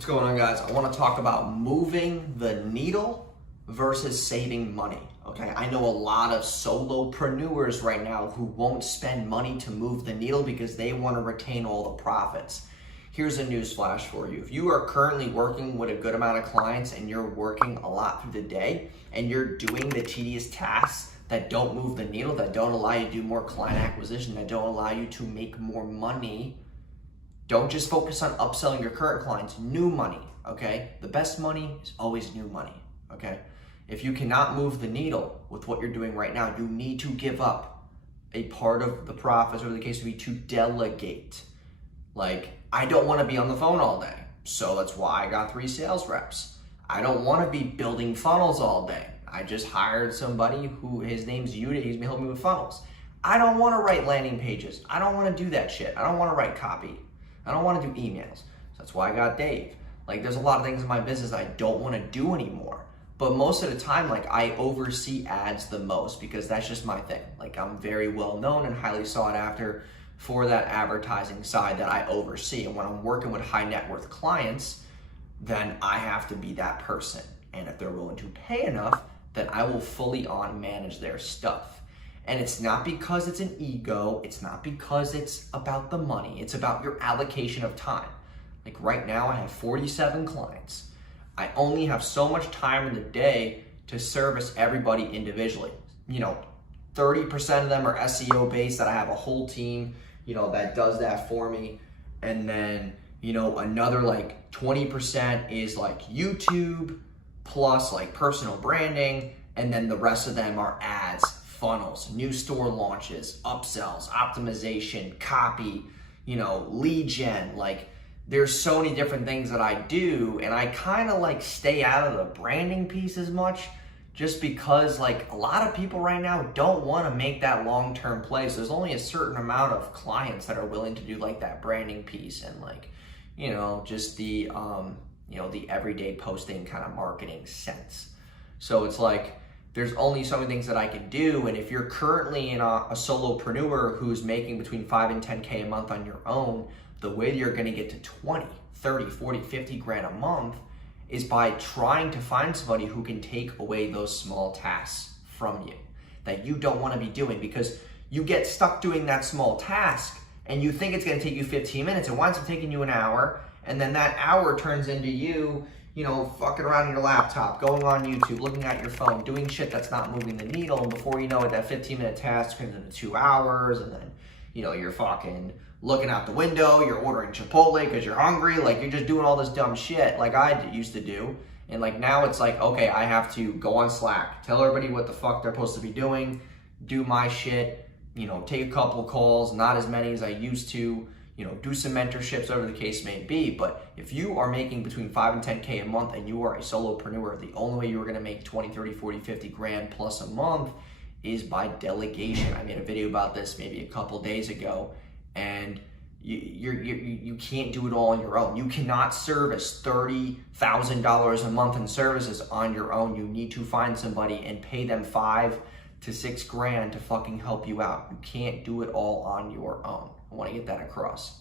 What's going on, guys? I want to talk about moving the needle versus saving money. Okay, I know a lot of solopreneurs right now who won't spend money to move the needle because they want to retain all the profits. Here's a news flash for you. If you are currently working with a good amount of clients and you're working a lot through the day and you're doing the tedious tasks that don't move the needle, that don't allow you to do more client acquisition, that don't allow you to make more money, don't just focus on upselling your current clients, new money, okay? The best money is always new money, okay? If you cannot move the needle with what you're doing right now, you need to give up a part of the profits, or the case would be to delegate. Like, I don't want to be on the phone all day, so that's why I got 3 sales reps. I don't want to be building funnels all day. I just hired somebody who, his name's Yuda, he's been helping me with funnels. I don't want to write landing pages. I don't want to do that shit. I don't want to write copy. I don't want to do emails. So that's why I got Dave. Like, there's a lot of things in my business I don't want to do anymore. But most of the time, like, I oversee ads the most because that's just my thing. Like, I'm very well known and highly sought after for that advertising side that I oversee. And when I'm working with high net worth clients, then I have to be that person. And if they're willing to pay enough, then I will fully on manage their stuff. And it's not because it's an ego, it's not because it's about the money, it's about your allocation of time. Like right now I have 47 clients. I only have so much time in the day to service everybody individually. 30% of them are SEO based, that I have a whole team, that does that for me. And then, another like 20% is like YouTube plus like personal branding. And then the rest of them are ads, funnels, new store launches, upsells, optimization, copy, lead gen. Like, there's so many different things that I do, and I kind of like stay out of the branding piece as much just because like a lot of people right now don't want to make that long-term play. So there's only a certain amount of clients that are willing to do like that branding piece and like, just the the everyday posting kind of marketing sense. So it's like, there's only so many things that I can do. And if you're currently a solopreneur who's making between 5 and 10K a month on your own, the way that you're gonna get to 20, 30, 40, 50 grand a month is by trying to find somebody who can take away those small tasks from you that you don't wanna be doing, because you get stuck doing that small task and you think it's gonna take you 15 minutes. It winds up taking you an hour, and then that hour turns into you fucking around on your laptop, going on YouTube, looking at your phone, doing shit that's not moving the needle. And before you know it, that 15-minute task turns into 2 hours. And then, you're fucking looking out the window, you're ordering Chipotle because you're hungry. Like, you're just doing all this dumb shit like I used to do. And like, now it's like, okay, I have to go on Slack, tell everybody what the fuck they're supposed to be doing, do my shit, take a couple calls, not as many as I used to, do some mentorships, whatever the case may be. But if you are making between 5 and 10K a month and you are a solopreneur, the only way you're gonna make 20, 30, 40, 50 grand plus a month is by delegation. I made a video about this maybe a couple days ago, and you can't do it all on your own. You cannot service $30,000 a month in services on your own. You need to find somebody and pay them 5 to 6 grand to fucking help you out. You can't do it all on your own. I want to get that across.